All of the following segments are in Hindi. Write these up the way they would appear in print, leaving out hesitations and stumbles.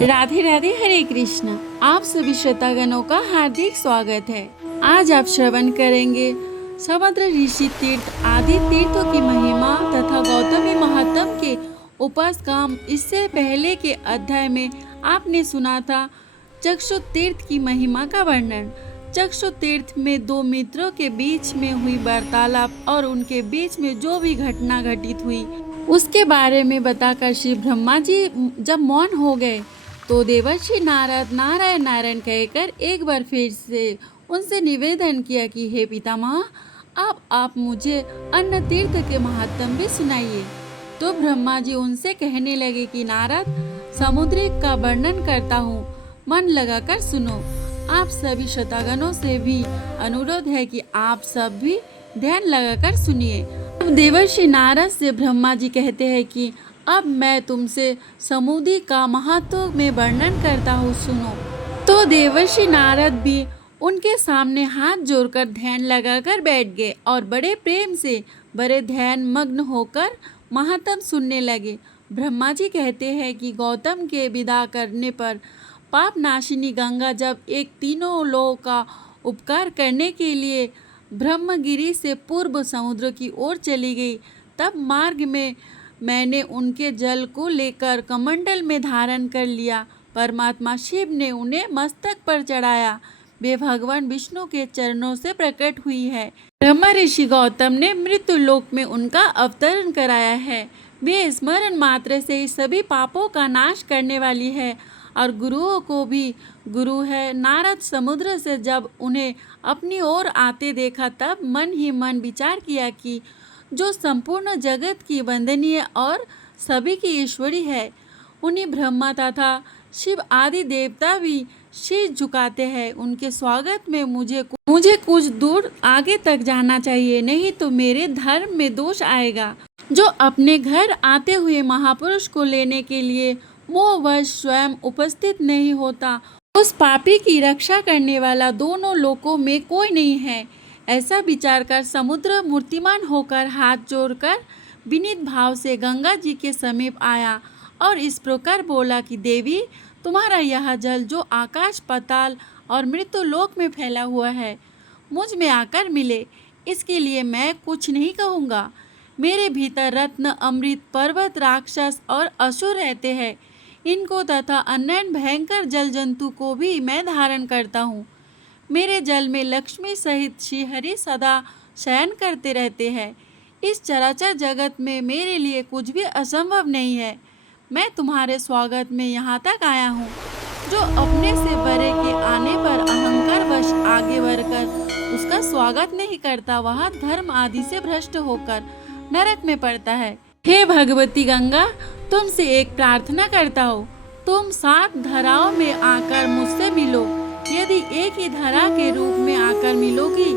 राधे राधे, हरे कृष्ण। आप सभी श्रोतागणों का हार्दिक स्वागत है। आज आप श्रवण करेंगे समुद्र ऋषि तीर्थ आदि तीर्थों की महिमा तथा गौतमी महात्म के उपासकाम। इससे पहले के अध्याय में आपने सुना था चक्षु तीर्थ की महिमा का वर्णन। चक्षु तीर्थ में दो मित्रों के बीच में हुई वार्तालाप और उनके बीच में जो भी घटना घटित हुई उसके बारे में बताकर श्री ब्रह्मा जी जब मौन हो गए तो देवर्षि नारद नारायण नारायण कहकर एक बार फिर से उनसे निवेदन किया कि हे पितामह, अब आप मुझे अन्न तीर्थ के महात्म भी सुनाइए। तो ब्रह्मा जी उनसे कहने लगे कि नारद, समुद्र का वर्णन करता हूँ, मन लगाकर सुनो। आप सभी श्रोतागणों से भी अनुरोध है कि आप सब भी ध्यान लगाकर सुनिए। अब देवर्षि नारद से ब्रह्मा जी कहते हैं कि अब मैं तुमसे समुद्र का महत्व में वर्णन करता हूँ, सुनो। तो देवर्षि नारद भी उनके सामने हाथ जोड़कर ध्यान लगाकर बैठ गए और बड़े प्रेम से बड़े ध्यान मग्न होकर महात्म सुनने लगे। ब्रह्मा जी कहते हैं कि गौतम के विदा करने पर पाप नाशिनी गंगा जब एक तीनों लोगों का उपकार करने के लिए ब्रह्मगिरी से पूर्व समुद्र की ओर चली गई, तब मार्ग में मैंने उनके जल को लेकर कमंडल में धारण कर लिया। परमात्मा शिव ने उन्हें मस्तक पर चढ़ाया। वे भगवान विष्णु के चरणों से प्रकट हुई है। ब्रह्मा ऋषि गौतम ने मृत्यु लोक में उनका अवतरण कराया है। वे स्मरण मात्र से ही सभी पापों का नाश करने वाली है और गुरुओं को भी गुरु है। नारद समुद्र से जब उन्हें अपनी ओर आते देखा तब मन ही मन विचार किया कि जो संपूर्ण जगत की वंदनीय और सभी की ईश्वरी है, उन्हीं ब्रह्मा तथा शिव आदि देवता भी शीश झुकाते हैं। उनके स्वागत में मुझे कुछ दूर आगे तक जाना चाहिए, नहीं तो मेरे धर्म में दोष आएगा। जो अपने घर आते हुए महापुरुष को लेने के लिए मोहवश स्वयं उपस्थित नहीं होता, उस पापी की रक्षा करने वाला दोनों लोकों में कोई नहीं है। ऐसा विचार कर समुद्र मूर्तिमान होकर हाथ जोड़कर विनीत भाव से गंगा जी के समीप आया और इस प्रकार बोला कि देवी, तुम्हारा यह जल जो आकाश पाताल और मृत्यु लोक में फैला हुआ है, मुझ में आकर मिले। इसके लिए मैं कुछ नहीं कहूँगा। मेरे भीतर रत्न, अमृत, पर्वत, राक्षस और असुर रहते हैं। इनको तथा अन्य भयंकर जल जंतु को भी मैं धारण करता हूँ। मेरे जल में लक्ष्मी सहित श्रीहरि सदा शयन करते रहते हैं। इस चराचर जगत में मेरे लिए कुछ भी असंभव नहीं है। मैं तुम्हारे स्वागत में यहाँ तक आया हूँ। जो अपने से बड़े के आने पर अहंकार वश आगे बढ़कर उसका स्वागत नहीं करता, वह धर्म आदि से भ्रष्ट होकर नरक में पड़ता है। हे भगवती गंगा, तुमसे एक प्रार्थना करता हूँ, तुम 7 धराओं में आकर मुझसे मिलो। यदि एक ही धरा के रूप में आकर मिलोगी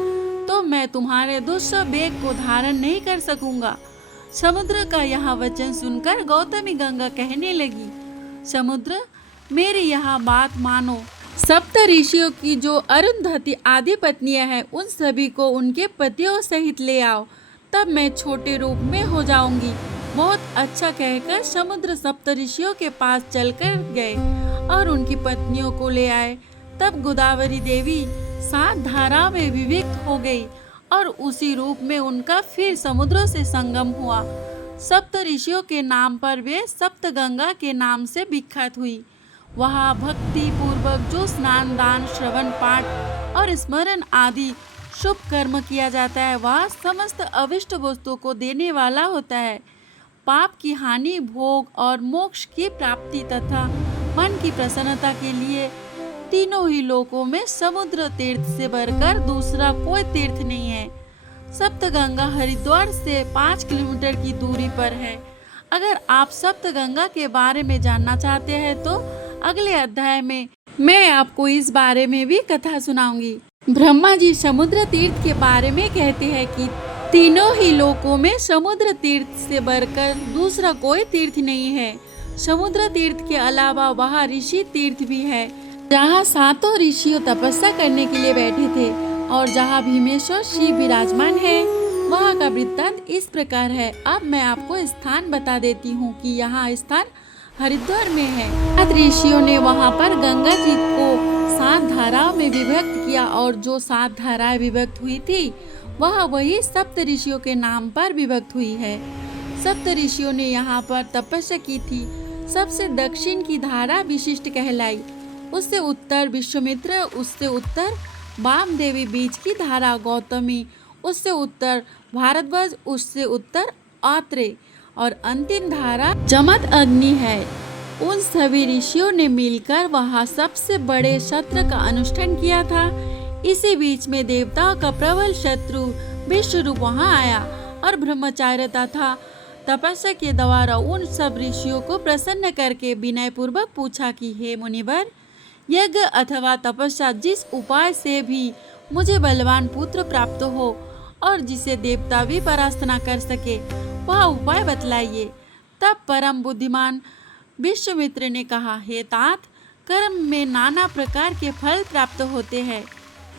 तो मैं तुम्हारे दुष्ट बेग को धारण नहीं कर सकूंगा। समुद्र का यह वचन सुनकर गौतमी गंगा कहने लगी, समुद्र, मेरी यह बात मानो। सप्त ऋषियों की जो अरुंधति आदि पत्नियां हैं, उन सभी को उनके पतियों सहित ले आओ, तब मैं छोटे रूप में हो जाऊंगी। बहुत अच्छा कहकर समुद्र सप्त ऋषियों के पास चलकर गए और उनकी पत्नियों को ले आए। तब गोदावरी देवी 7 धारा में विभक्त हो गई और उसी रूप में उनका फिर समुद्रों से संगम हुआ। सप्त ऋषियों के नाम पर वे सप्त गंगा के नाम से विख्यात हुई। वहाँ भक्ति पूर्वक जो स्नान, दान, श्रवण, पाठ और स्मरण आदि शुभ कर्म किया जाता है, वह समस्त अविष्ट वस्तुओं को देने वाला होता है। पाप की हानि, भोग और मोक्ष की प्राप्ति तथा मन की प्रसन्नता के लिए तीनों ही लोकों में समुद्र तीर्थ से बढ़कर दूसरा कोई तीर्थ नहीं है। सप्त गंगा हरिद्वार से 5 किलोमीटर की दूरी पर है। अगर आप सप्त गंगा के बारे में जानना चाहते हैं तो अगले अध्याय में मैं आपको इस बारे में भी कथा सुनाऊंगी। ब्रह्मा जी समुद्र तीर्थ के बारे में कहते हैं कि तीनों ही लोकों में समुद्र तीर्थ से बढ़कर दूसरा कोई तीर्थ नहीं है। समुद्र तीर्थ के अलावा वहाँ ऋषि तीर्थ भी है, जहाँ 7 ऋषियों तपस्या करने के लिए बैठे थे और जहाँ भीमेश्वर शिव विराजमान है। वहाँ का वृत्तांत इस प्रकार है। अब मैं आपको स्थान बता देती हूँ कि यहाँ स्थान हरिद्वार में है। सात ऋषियों ने वहाँ पर गंगा जी को 7 धाराओं में विभक्त किया और जो 7 धाराएं विभक्त हुई थी वह वही सप्त ऋषियों के नाम पर विभक्त हुई है। सप्त ऋषियों ने यहाँ पर तपस्या की थी। सबसे दक्षिण की धारा विशिष्ट कहलाई, उससे उत्तर विश्वामित्र, उससे उत्तर वामदेवी, बीच की धारा गौतमी, उससे उत्तर भारद्वाज, उससे उत्तर आत्रेय और अंतिम धारा जमद अग्नि है। उन सभी ऋषियों ने मिलकर वहाँ सबसे बड़े सत्र का अनुष्ठान किया था। इसी बीच में देवताओं का प्रबल शत्रु विश्वरूप वहाँ आया और ब्रह्मचार्य तथा तपस्या के द्वारा उन सब ऋषियों को प्रसन्न करके विनय पूर्वक पूछा कि हे मुनिवर, यज्ञ अथवा तपस्या जिस उपाय से भी मुझे बलवान पुत्र प्राप्त हो और जिसे देवता भी परास्त न कर सके, वह उपाय बतलाइए। तब परम बुद्धिमान विश्वामित्र ने कहा, हे तात, कर्म में नाना प्रकार के फल प्राप्त होते हैं।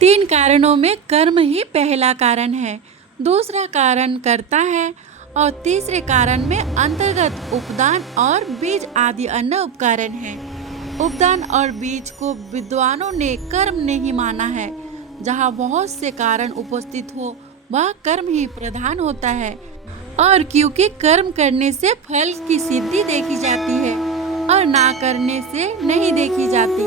3 कारणों में कर्म ही पहला कारण है, दूसरा कारण कर्ता है और तीसरे कारण में अंतर्गत उपदान और बीज आदि अन्य उपकारण है। उपदान और बीज को विद्वानों ने कर्म नहीं माना है। जहाँ बहुत से कारण उपस्थित हो वह कर्म ही प्रधान होता है। और क्योंकि कर्म करने से फल की सिद्धि देखी जाती है और ना करने से नहीं देखी जाती,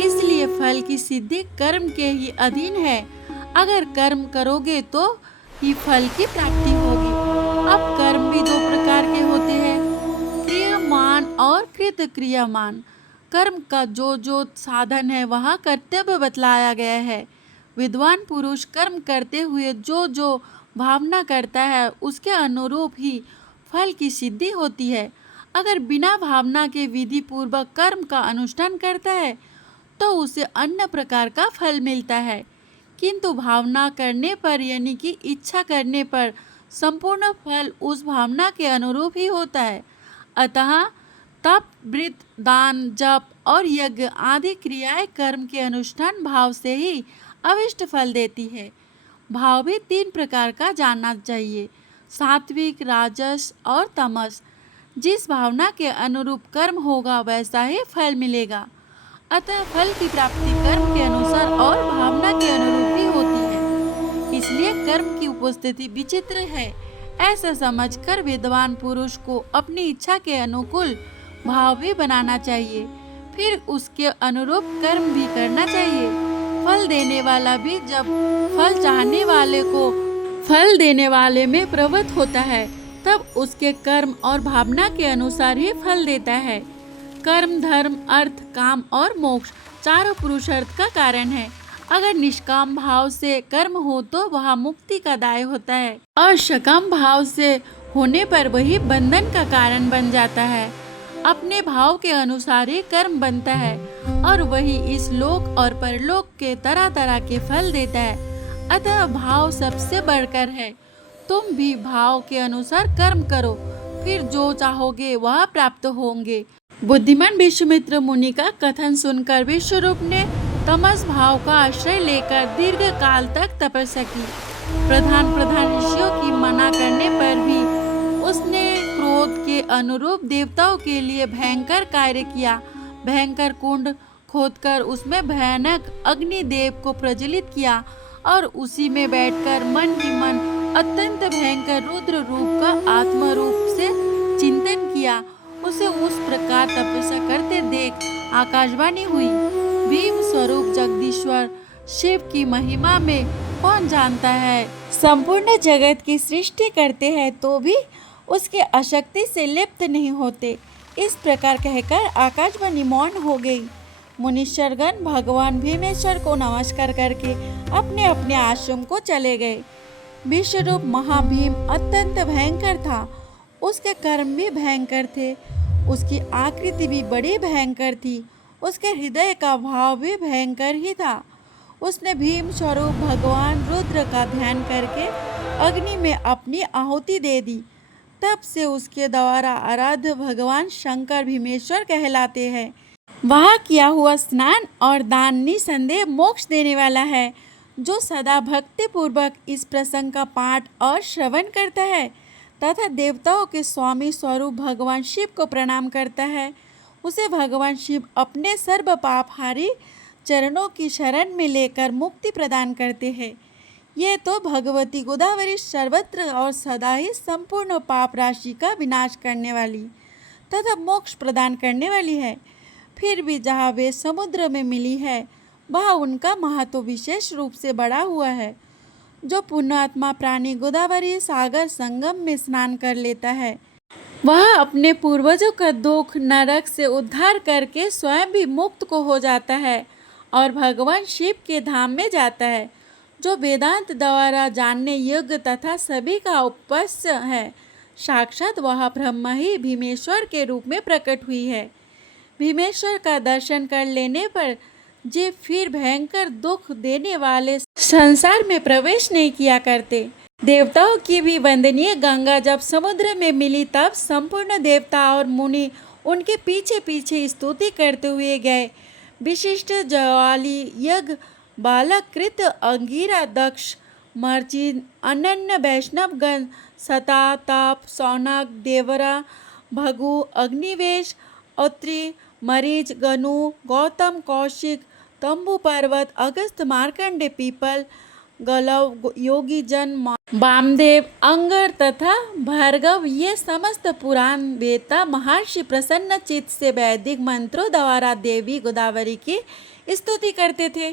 इसलिए फल की सिद्धि कर्म के ही अधीन है। अगर कर्म करोगे तो ही फल की प्राप्ति होगी। अब कर्म भी 2 प्रकार के होते हैं, क्रियमान और कृत क्रियमान। कर्म का जो साधन है वहाँ कर्तव्य बतलाया गया है। विद्वान पुरुष कर्म करते हुए जो भावना करता है उसके अनुरूप ही फल की सिद्धि होती है। अगर बिना भावना के विधि पूर्वक कर्म का अनुष्ठान करता है तो उसे अन्य प्रकार का फल मिलता है, किंतु भावना करने पर यानी कि इच्छा करने पर संपूर्ण फल उस भावना के अनुरूप ही होता है। अतः तप, व्रत, दान, जप और यज्ञ आदि क्रियाएं कर्म के अनुष्ठान भाव से ही अविष्ट फल देती है। भाव भी 3 प्रकार का जानना चाहिए, सात्विक, राजस और तमस। जिस भावना के अनुरूप कर्म होगा वैसा ही फल मिलेगा। अतः फल की प्राप्ति कर्म के अनुसार और भावना के अनुरूप ही होती है। इसलिए कर्म की उपस्थिति विचित्र है, ऐसा समझकर विद्वान पुरुष को अपनी इच्छा के अनुकूल भाव भी बनाना चाहिए, फिर उसके अनुरूप कर्म भी करना चाहिए। फल देने वाला भी जब फल चाहने वाले को फल देने वाले में प्रवृत्त होता है तब उसके कर्म और भावना के अनुसार ही फल देता है। कर्म धर्म, अर्थ, काम और मोक्ष चारों पुरुषार्थ का कारण है। अगर निष्काम भाव से कर्म हो तो वह मुक्ति का दाय होता है और सकाम भाव से होने पर वही बंधन का कारण बन जाता है। अपने भाव के अनुसार ही कर्म बनता है और वही इस लोक और परलोक के तरह तरह के फल देता है। अतः भाव सबसे बढ़कर है। तुम भी भाव के अनुसार कर्म करो, फिर जो चाहोगे वह प्राप्त होंगे। बुद्धिमान विश्वामित्र मुनि का कथन सुनकर विश्वरूप ने तमस भाव का आश्रय लेकर दीर्घ काल तक तपस्या की। प्रधान ऋषियों की मना करने पर भी उसने क्रोध के अनुरूप देवताओं के लिए भयंकर कार्य किया। भयंकर कुंड खोदकर उसमें भयानक अग्निदेव को प्रज्वलित किया और उसी में बैठकर मन ही मन अत्यंत भयंकर रुद्र रूप का आत्म रूप से चिंतन किया। उसे उस प्रकार तपस्या करते देख आकाशवाणी हुई, भीम स्वरूप जगदीश्वर शिव की महिमा में कौन जानता है। संपूर्ण जगत की सृष्टि करते हैं तो भी उसके अशक्ति से लिप्त नहीं होते। इस प्रकार कहकर आकाशवाणी मौन हो गई। मुनीश्वरगण भगवान भीमेश्वर को नमस्कार करके अपने अपने आश्रम को चले गए। विश्वरूप महाभीम अत्यंत भयंकर था। उसके कर्म भी भयंकर थे, उसकी आकृति भी बड़ी भयंकर थी, उसके हृदय का भाव भी भयंकर ही था। उसने भीम स्वरूप भगवान रुद्र का ध्यान करके अग्नि में अपनी आहुति दे दी। तब से उसके द्वारा आराध्य भगवान शंकर भीमेश्वर कहलाते हैं। वह किया हुआ स्नान और दान निसंदेह मोक्ष देने वाला है। जो सदा भक्ति पूर्वक इस प्रसंग का पाठ और श्रवण करता है तथा देवताओं के स्वामी स्वरूप भगवान शिव को प्रणाम करता है, उसे भगवान शिव अपने सर्व पापहारी चरणों की शरण में लेकर मुक्ति प्रदान करते हैं। ये तो भगवती गोदावरी सर्वत्र और सदा ही संपूर्ण पाप राशि का विनाश करने वाली तथा मोक्ष प्रदान करने वाली है। फिर भी जहाँ वे समुद्र में मिली है वह उनका महत्व विशेष रूप से बढ़ा हुआ है। जो पुण्यात्मा प्राणी गोदावरी सागर संगम में स्नान कर लेता है वह अपने पूर्वजों का दुख नरक से उद्धार करके स्वयं भी मुक्त को हो जाता है और भगवान शिव के धाम में जाता है, जो वेदांत द्वारा जानने योग्य तथा सभी का उपस्य है। साक्षात वह ब्रह्म ही भीमेश्वर के रूप में प्रकट हुई है। भीमेश्वर का दर्शन कर लेने पर जीव फिर भयंकर दुख देने वाले संसार में प्रवेश नहीं किया करते। देवताओं की भी वंदनीय गंगा जब समुद्र में मिली तब संपूर्ण देवता और मुनि उनके पीछे पीछे स्तुति करते हुए गए। विशिष्ट ज्वाली यज्ञ बालक कृत अंगिरा दक्ष मर्चिन अनन्य वैष्णवगण सता ताप सौनक देवरा भगु अग्निवेश अत्रि मरीच गनु गौतम कौशिक तंबू पर्वत अगस्त मार्कंडे पीपल गलव योगी जन वामदेव अंगर तथा भार्गव ये समस्त पुराण वेता महर्षि प्रसन्न चित्त से वैदिक मंत्रों द्वारा देवी गोदावरी की स्तुति करते थे।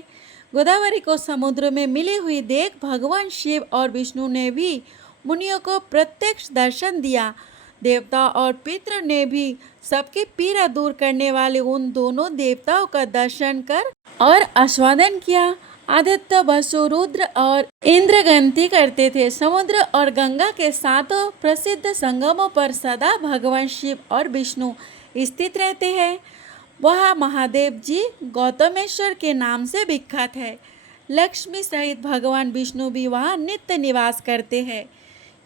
गोदावरी को समुद्र में मिली हुई देख भगवान शिव और विष्णु ने भी मुनियों को प्रत्यक्ष दर्शन दिया। देवता और पितृ ने भी सबकी पीड़ा दूर करने वाले उन दोनों देवताओं का दर्शन कर और आस्वादन किया। आदित्य वसु रुद्र और इंद्र गंती करते थे। समुद्र और गंगा के सातों प्रसिद्ध संगमों पर सदा भगवान शिव और विष्णु स्थित रहते हैं। वह महादेव जी गौतमेश्वर के नाम से विख्यात है। लक्ष्मी सहित भगवान विष्णु भी वहाँ नित्य निवास करते हैं।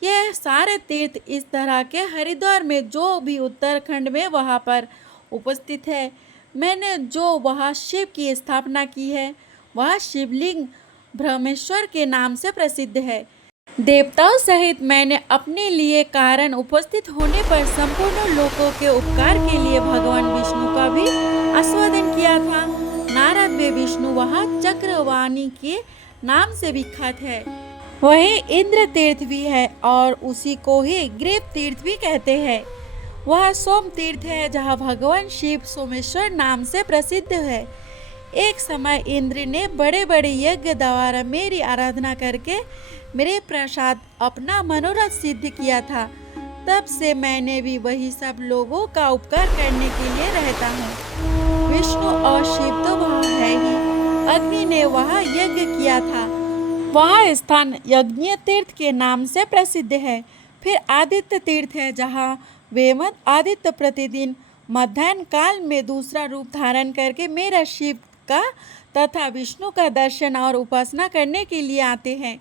यह सारे तीर्थ इस तरह के हरिद्वार में जो भी उत्तराखंड में वहाँ पर उपस्थित है। मैंने जो वहाँ शिव की स्थापना की है वह शिवलिंग ब्रह्मेश्वर के नाम से प्रसिद्ध है। देवताओं सहित मैंने अपने लिए कारण उपस्थित होने पर संपूर्ण लोकों के उपकार के लिए भगवान विष्णु का भी आस्वादन किया था। नारद वे विष्णु वहाँ चक्रवाणी के नाम से विख्यात है। वही इंद्र तीर्थ भी है और उसी को ही ग्रीव तीर्थ भी कहते हैं। वह सोम तीर्थ है जहाँ भगवान शिव सोमेश्वर नाम से प्रसिद्ध है। एक समय इंद्र ने बड़े बड़े यज्ञ द्वारा मेरी आराधना करके मेरे प्रसाद अपना मनोरथ सिद्ध किया था। तब से मैंने भी वही सब लोगों का उपकार करने के लिए रहता हूँ। विष्णु और शिव तो वहाँ है ही। अग्नि ने वहाँ यज्ञ किया था। वह स्थान यज्ञ तीर्थ के नाम से प्रसिद्ध है। फिर आदित्य तीर्थ है जहाँ वेमत आदित्य प्रतिदिन मध्याह्न काल में दूसरा रूप धारण करके मेरा शिव का तथा विष्णु का दर्शन और उपासना करने के लिए आते हैं।